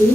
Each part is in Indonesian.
Yes,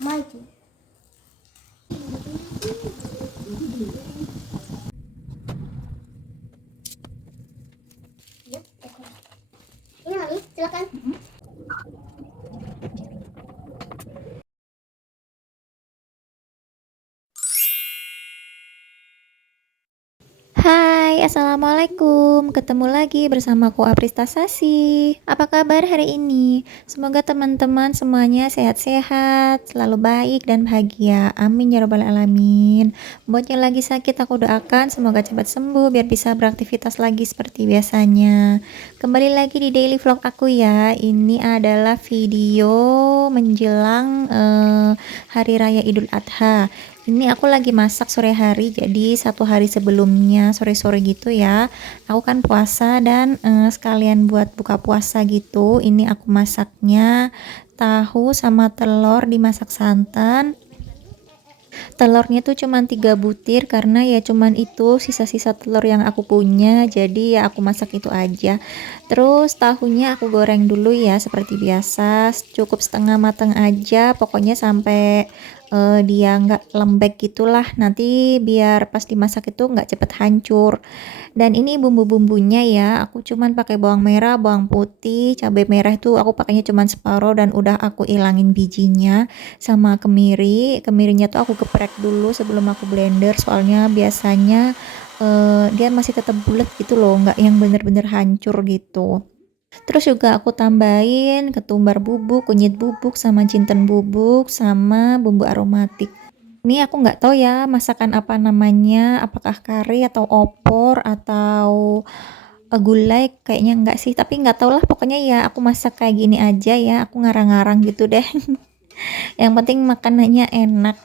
maju. Yuk, ini Mami, silakan. Hai, assalamualaikum. Ketemu lagi bersamaku Aprista Sasi. Apa kabar hari ini? Semoga teman-teman semuanya sehat-sehat, selalu baik dan bahagia. Amin ya robbal alamin. Buat yang lagi sakit, aku doakan semoga cepat sembuh biar bisa beraktivitas lagi seperti biasanya. Kembali lagi di daily vlog aku ya. Ini adalah video menjelang Hari Raya Idul Adha. Ini aku lagi masak sore hari, jadi satu hari sebelumnya sore-sore gitu ya. Aku kan puasa dan sekalian buat buka puasa gitu. Ini aku masaknya tahu sama telur dimasak santan. Telurnya tuh cuman 3 butir karena ya cuman itu sisa-sisa telur yang aku punya, jadi ya aku masak itu aja. Terus tahunya aku goreng dulu ya seperti biasa, cukup setengah matang aja pokoknya sampai dia nggak lembek gitulah, nanti biar pas dimasak itu nggak cepet hancur. Dan ini bumbu-bumbunya ya, aku cuman pakai bawang merah, bawang putih, cabai merah itu aku pakainya cuman separuh dan udah aku ilangin bijinya, sama kemiri. Kemirinya tuh aku geprek dulu sebelum aku blender, soalnya biasanya dia masih tetap bulat gitu loh, nggak yang bener-bener hancur gitu. Terus juga aku tambahin ketumbar bubuk, kunyit bubuk, sama jinten bubuk, sama bumbu aromatik. Ini aku nggak tahu ya masakan apa namanya, apakah kari atau opor atau gulai, kayaknya enggak sih, tapi nggak tahu lah, pokoknya ya aku masak kayak gini aja ya, aku ngarang-ngarang gitu deh. Yang penting makanannya enak.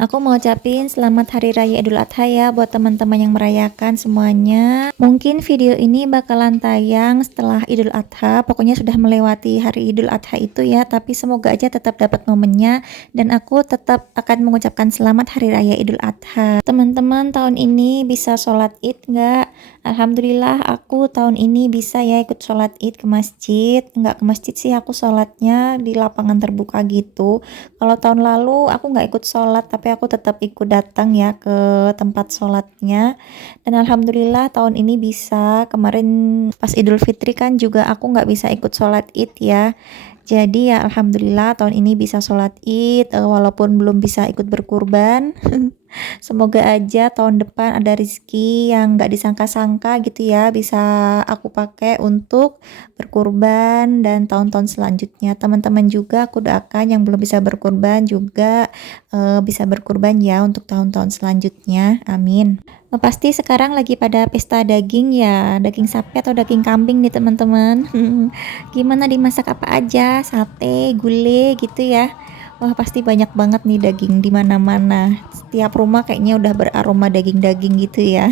Aku mau ucapin selamat Hari Raya Idul Adha ya buat teman-teman yang merayakan semuanya. Mungkin video ini bakalan tayang setelah Idul Adha, pokoknya sudah melewati hari Idul Adha itu ya, tapi semoga aja tetap dapat momennya dan aku tetap akan mengucapkan selamat Hari Raya Idul Adha. Teman-teman tahun ini bisa sholat Id nggak? Alhamdulillah aku tahun ini bisa ya ikut sholat Id ke masjid. Nggak ke masjid sih, aku sholatnya di lapangan terbuka gitu. Kalau tahun lalu aku nggak ikut sholat, tapi aku tetap ikut datang ya ke tempat sholatnya. Dan alhamdulillah tahun ini bisa. Kemarin pas Idul Fitri kan juga aku nggak bisa ikut sholat Id ya. Jadi ya alhamdulillah tahun ini bisa sholat Id, walaupun belum bisa ikut berkurban. Semoga aja tahun depan ada rezeki yang nggak disangka-sangka gitu ya, bisa aku pakai untuk berkurban dan tahun-tahun selanjutnya. Teman-teman juga aku doakan yang belum bisa berkurban juga bisa berkurban ya untuk tahun-tahun selanjutnya. Amin. Pasti sekarang lagi pada pesta daging ya, daging sapi atau daging kambing nih teman-teman. Gimana dimasak apa aja, sate, gulai gitu ya. Wah, pasti banyak banget nih daging di mana-mana. Setiap rumah kayaknya udah beraroma daging-daging gitu ya.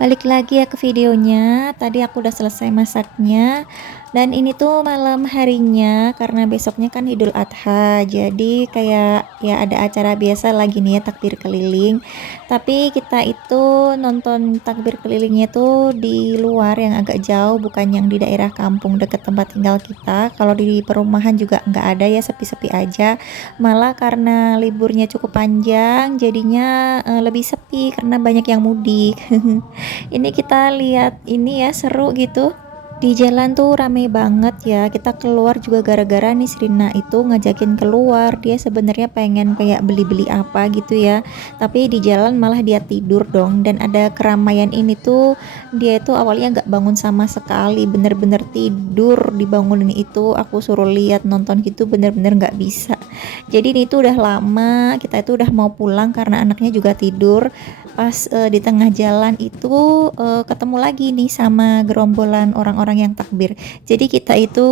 Balik lagi ya ke videonya. Tadi aku udah selesai masaknya. Dan ini tuh malam harinya karena besoknya kan Idul Adha. Jadi kayak ya ada acara biasa lagi nih ya, takbir keliling. Tapi kita itu nonton takbir kelilingnya tuh di luar yang agak jauh, bukan yang di daerah kampung deket tempat tinggal kita. Kalau di perumahan juga nggak ada ya, sepi-sepi aja. Malah karena liburnya cukup panjang, jadinya lebih sepi karena banyak yang mudik. Ini kita lihat ini ya, seru gitu. Di jalan tuh rame banget ya. Kita keluar juga gara-gara nih Srina itu ngajakin keluar. Dia sebenarnya pengen kayak beli-beli apa gitu ya. Tapi di jalan malah dia tidur dong. Dan ada keramaian ini tuh dia itu awalnya nggak bangun sama sekali. Bener-bener tidur dibangunin itu. Aku suruh lihat nonton gitu bener-bener nggak bisa. Jadi ini tuh udah lama. Kita itu udah mau pulang karena anaknya juga tidur. Pas di tengah jalan itu ketemu lagi nih sama gerombolan orang-orang yang takbir. Jadi kita itu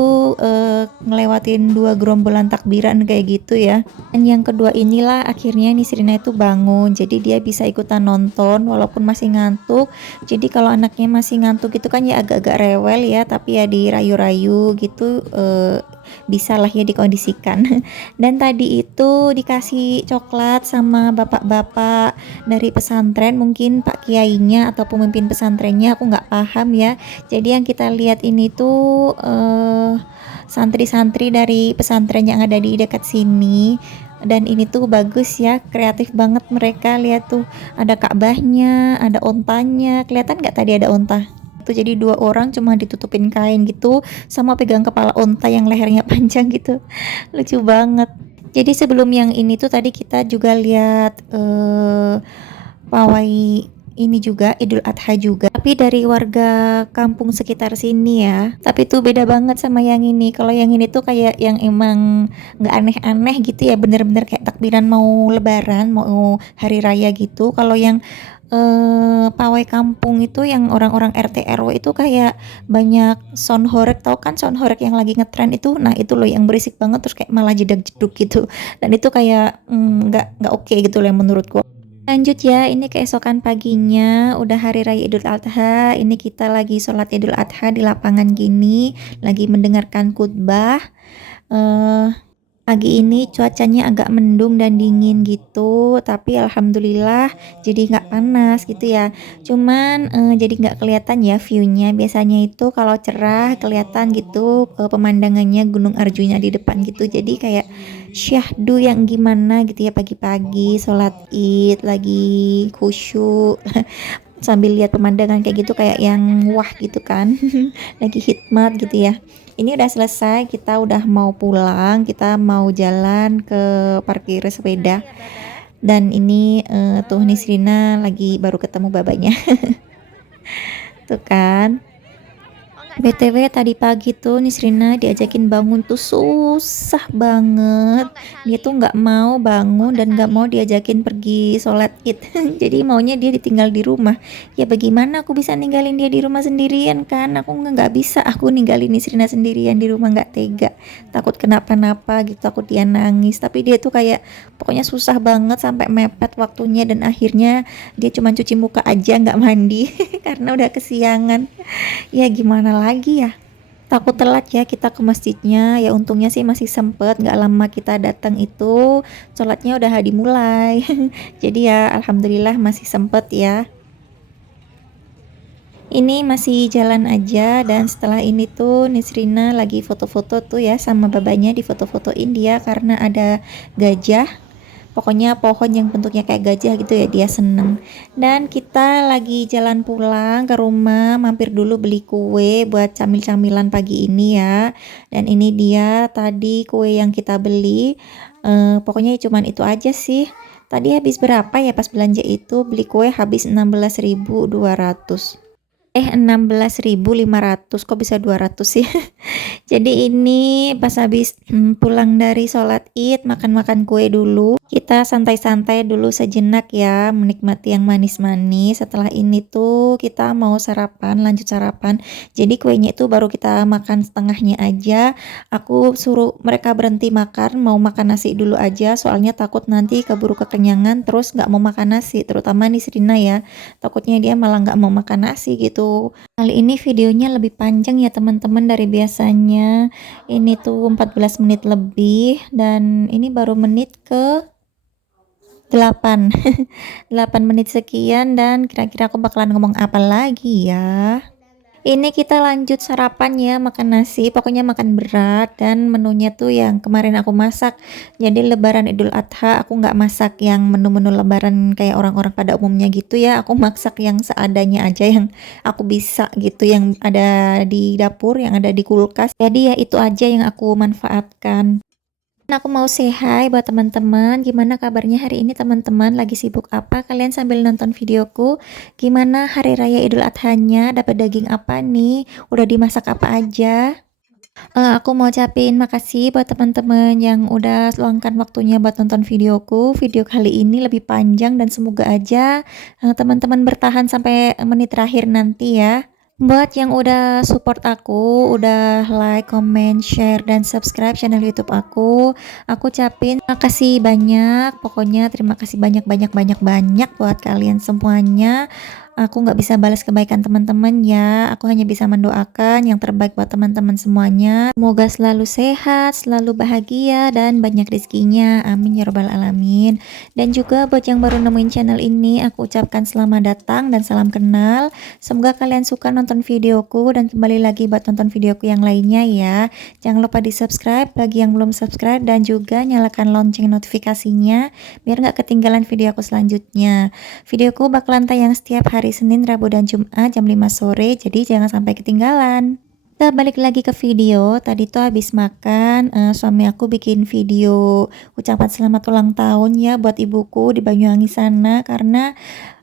ngelewatin 2 gerombolan takbiran kayak gitu ya. Dan yang kedua inilah akhirnya nih Sirina itu bangun. Jadi dia bisa ikutan nonton walaupun masih ngantuk. Jadi kalau anaknya masih ngantuk itu kan ya agak-agak rewel ya, tapi ya dirayu-rayu gitu bisa lah ya dikondisikan. Dan tadi itu dikasih coklat sama bapak-bapak dari pesantren, mungkin Pak Kiainya atau pemimpin pesantrennya, aku nggak paham ya. Jadi yang kita lihat ini tuh santri-santri dari pesantren yang ada di dekat sini. Dan ini tuh bagus ya, kreatif banget mereka. Lihat tuh, ada Ka'bahnya, ada ontanya. Kelihatan nggak tadi ada onta? Tuh jadi 2 orang cuma ditutupin kain gitu, sama pegang kepala onta yang lehernya panjang gitu. Lucu banget. Jadi sebelum yang ini tuh tadi kita juga lihat pawai ini juga Idul Adha juga, tapi dari warga kampung sekitar sini ya. Tapi tuh beda banget sama yang ini. Kalau yang ini tuh kayak yang emang nggak aneh-aneh gitu ya, bener-bener kayak takbiran mau lebaran, mau hari raya gitu. Kalau yang pawai kampung itu yang orang-orang RT RW itu kayak banyak sound horeg, tau kan sound horeg yang lagi ngetren itu. Nah itu loh yang berisik banget, terus kayak malah jedak-jeduk gitu, dan itu kayak nggak oke gitu loh menurutku. Lanjut ya, ini keesokan paginya udah hari raya Idul Adha. Ini kita lagi sholat Idul Adha di lapangan gini, lagi mendengarkan khutbah. eh Pagi ini cuacanya agak mendung dan dingin gitu, tapi alhamdulillah jadi nggak panas gitu ya. Cuman jadi nggak kelihatan ya viewnya. Biasanya itu kalau cerah kelihatan gitu pemandangannya Gunung Arjuna di depan gitu. Jadi kayak syahdu yang gimana gitu ya, pagi-pagi sholat id lagi khusyuk sambil lihat pemandangan kayak gitu, kayak yang wah gitu kan. Lagi hikmat gitu ya. Ini udah selesai, kita udah mau pulang, kita mau jalan ke parkir sepeda. Dan ini tuh Nisrina lagi baru ketemu babanya. Tuh kan. BTW tadi pagi tuh Nisrina diajakin bangun tuh susah banget. Dia tuh nggak mau bangun dan nggak mau diajakin pergi sholat id. Jadi maunya dia ditinggal di rumah. Ya bagaimana aku bisa ninggalin dia di rumah sendirian kan? Aku nggak bisa. Aku ninggalin Nisrina sendirian di rumah, nggak tega. Takut kenapa-napa gitu, takut dia nangis. Tapi dia tuh kayak pokoknya susah banget sampai mepet waktunya, dan akhirnya dia cuma cuci muka aja, nggak mandi karena udah kesiangan. Ya gimana lagi ya, takut telat ya kita ke masjidnya. Ya untungnya sih masih sempet, gak lama kita datang itu sholatnya udah dimulai. Jadi ya alhamdulillah masih sempet ya. Ini masih jalan aja, dan setelah ini tuh Nisrina lagi foto-foto tuh ya sama babanya, di foto-fotoin dia karena ada gajah. Pokoknya pohon yang bentuknya kayak gajah gitu ya, dia seneng. Dan kita lagi jalan pulang ke rumah, mampir dulu beli kue buat camil-camilan pagi ini ya. Dan ini dia tadi kue yang kita beli. Pokoknya cuman itu aja sih. Tadi habis berapa ya pas belanja itu? Beli kue habis 16.200. 16.500, kok bisa 200 sih? Jadi ini pas habis pulang dari sholat id, makan-makan kue dulu. Kita santai-santai dulu sejenak ya, menikmati yang manis-manis. Setelah ini tuh kita mau sarapan, lanjut sarapan. Jadi kuenya itu baru kita makan setengahnya aja. Aku suruh mereka berhenti makan, mau makan nasi dulu aja. Soalnya takut nanti keburu kekenyangan terus nggak mau makan nasi. Terutama nih Serina ya, takutnya dia malah nggak mau makan nasi gitu. Kali ini videonya lebih panjang ya teman-teman dari biasanya. Ini tuh 14 menit lebih, dan ini baru menit ke 8. 8 menit sekian, dan kira-kira aku bakalan ngomong apa lagi ya. Ini kita lanjut sarapan ya, makan nasi, pokoknya makan berat, dan menunya tuh yang kemarin aku masak. Jadi lebaran Idul Adha aku nggak masak yang menu-menu lebaran kayak orang-orang pada umumnya gitu ya. Aku masak yang seadanya aja, yang aku bisa gitu, yang ada di dapur, yang ada di kulkas. Jadi ya itu aja yang aku manfaatkan. Aku mau say hi buat teman-teman. Gimana kabarnya hari ini teman-teman? Lagi sibuk apa? Kalian sambil nonton videoku. Gimana hari raya Idul Adha-nya? Dapat daging apa nih? Udah dimasak apa aja? Aku mau ucapin makasih buat teman-teman yang udah luangkan waktunya buat nonton videoku. Video kali ini lebih panjang, dan semoga aja teman-teman bertahan sampai menit terakhir nanti ya. Buat yang udah support aku, udah like, comment, share, dan subscribe channel YouTube aku ucapin makasih banyak. Pokoknya terima kasih banyak buat kalian semuanya. Aku nggak bisa balas kebaikan teman-teman ya. Aku hanya bisa mendoakan yang terbaik buat teman-teman semuanya. Semoga selalu sehat, selalu bahagia, dan banyak rezekinya. Amin ya robbal alamin. Dan juga buat yang baru nemuin channel ini, aku ucapkan selamat datang dan salam kenal. Semoga kalian suka nonton videoku dan kembali lagi buat nonton videoku yang lainnya ya. Jangan lupa di subscribe bagi yang belum subscribe dan juga nyalakan lonceng notifikasinya biar nggak ketinggalan video aku selanjutnya. Videoku bakalan tayang setiap hari Senin, Rabu, dan Jumat jam 5 sore, jadi jangan sampai ketinggalan. Kita balik lagi ke video. Tadi tuh habis makan, suami aku bikin video ucapan selamat ulang tahun ya buat ibuku di Banyuwangi sana, karena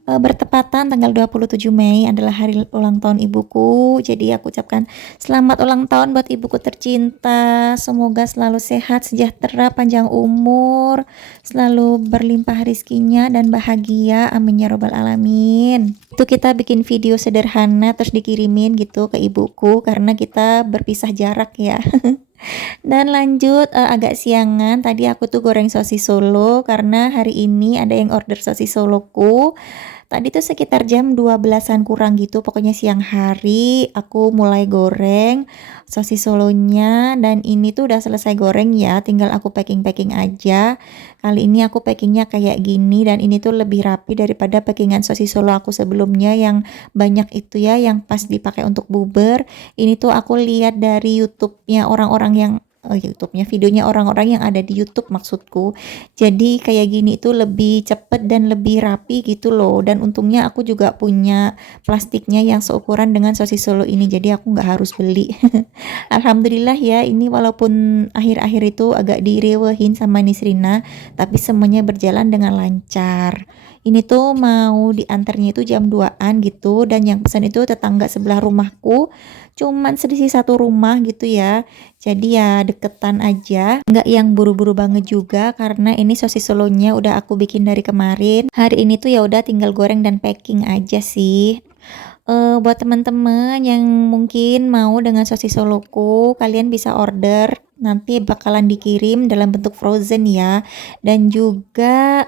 bertepatan tanggal 27 Mei adalah hari ulang tahun ibuku. Jadi aku ucapkan selamat ulang tahun buat ibuku tercinta. Semoga selalu sehat, sejahtera, panjang umur, selalu berlimpah rezekinya dan bahagia. Amin ya robbal alamin. Itu kita bikin video sederhana terus dikirimin gitu ke ibuku karena kita berpisah jarak ya. Dan lanjut, agak siangan tadi aku tuh goreng sosis Solo karena hari ini ada yang order sosis Soloku. Tadi tuh sekitar jam 12-an kurang gitu, pokoknya siang hari aku mulai goreng sosis Solonya, dan ini tuh udah selesai goreng ya, tinggal aku packing-packing aja. Kali ini aku packingnya kayak gini, dan ini tuh lebih rapi daripada packingan sosis Solo aku sebelumnya yang banyak itu ya, yang pas dipakai untuk bubur. Ini tuh aku lihat dari YouTube-nya orang-orang yang videonya orang-orang yang ada di YouTube maksudku. Jadi kayak gini itu lebih cepet dan lebih rapi gitu loh. Dan untungnya aku juga punya plastiknya yang seukuran dengan sosis Solo ini, jadi aku nggak harus beli. Alhamdulillah ya, ini walaupun akhir-akhir itu agak direwehin sama Nisrina, tapi semuanya berjalan dengan lancar. Ini tuh mau diantarnya itu jam 2-an gitu, dan yang pesan itu tetangga sebelah rumahku, cuman selisih satu rumah gitu ya. Jadi ya deketan aja, nggak yang buru-buru banget juga karena ini sosis Solonya udah aku bikin dari kemarin. Hari ini tuh ya udah tinggal goreng dan packing aja sih. Buat teman-teman yang mungkin mau dengan sosis Soloku, kalian bisa order, nanti bakalan dikirim dalam bentuk frozen ya. Dan juga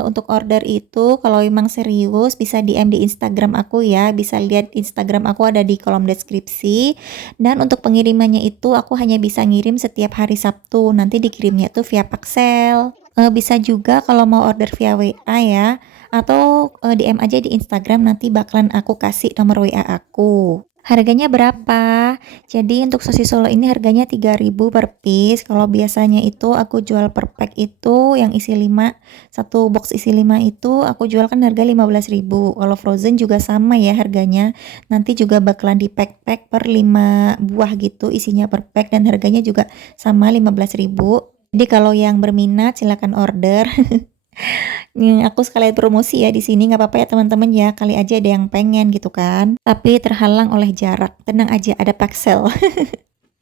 untuk order itu kalau memang serius bisa DM di Instagram aku ya, bisa lihat Instagram aku ada di kolom deskripsi. Dan untuk pengirimannya itu aku hanya bisa ngirim setiap hari Sabtu, nanti dikirimnya tuh via Paxel. Bisa juga kalau mau order via WA ya, atau DM aja di Instagram, nanti bakalan aku kasih nomor WA aku. Harganya berapa? Jadi untuk sosis Solo ini harganya 3.000 per piece. Kalau biasanya itu aku jual per pack itu yang isi 5, satu box isi 5 itu aku jual kan harga 15.000. Kalau frozen juga sama ya harganya. Nanti juga bakalan di pack-pack per 5 buah gitu isinya per pack, dan harganya juga sama 15.000. Jadi kalau yang berminat silakan order. Aku sekalian promosi ya di sini, nggak apa-apa ya teman-teman ya, kali aja ada yang pengen gitu kan. Tapi terhalang oleh jarak. Tenang aja, ada Paxel.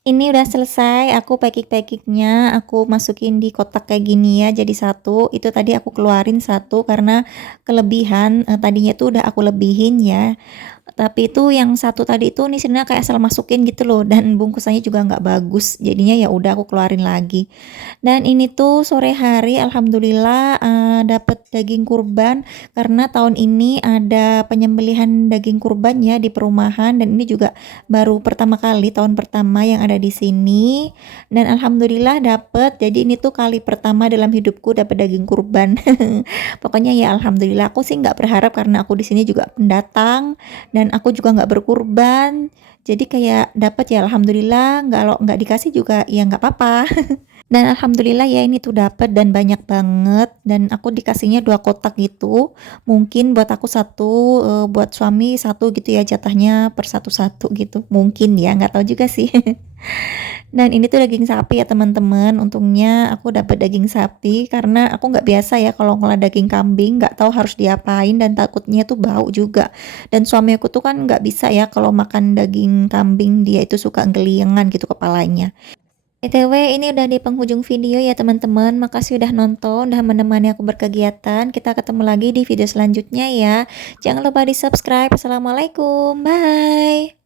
Ini udah selesai, aku packingnya aku masukin di kotak kayak gini ya, jadi satu. Itu tadi aku keluarin satu karena kelebihan, tadinya tuh udah aku lebihin ya. Tapi itu yang satu tadi itu nih sebenarnya kayak asal masukin gitu loh, dan bungkusannya juga nggak bagus. Jadinya ya udah aku keluarin lagi. Dan ini tuh sore hari alhamdulillah dapet daging kurban karena tahun ini ada penyembelihan daging kurban ya di perumahan, dan ini juga baru pertama kali, tahun pertama yang ada di sini. Dan alhamdulillah dapet. Jadi ini tuh kali pertama dalam hidupku dapet daging kurban. Pokoknya ya alhamdulillah, aku sih nggak berharap karena aku di sini juga pendatang dan aku juga nggak berkurban, jadi kayak dapat ya alhamdulillah, nggak dikasih juga ya nggak apa-apa. Dan alhamdulillah ya ini tuh dapat dan banyak banget, dan aku dikasihnya 2 kotak gitu, mungkin buat aku satu, buat suami satu gitu ya, jatahnya per satu-satu gitu mungkin ya, nggak tahu juga sih. Dan ini tuh daging sapi ya teman-teman, untungnya aku dapat daging sapi karena aku nggak biasa ya kalau ngolah daging kambing, nggak tahu harus diapain dan takutnya tuh bau juga. Dan suami aku tuh kan nggak bisa ya kalau makan daging kambing, dia itu suka geliengan gitu kepalanya. BTW ini udah di penghujung video ya teman-teman, makasih udah nonton, udah menemani aku berkegiatan. Kita ketemu lagi di video selanjutnya ya. Jangan lupa di subscribe. Assalamualaikum, bye.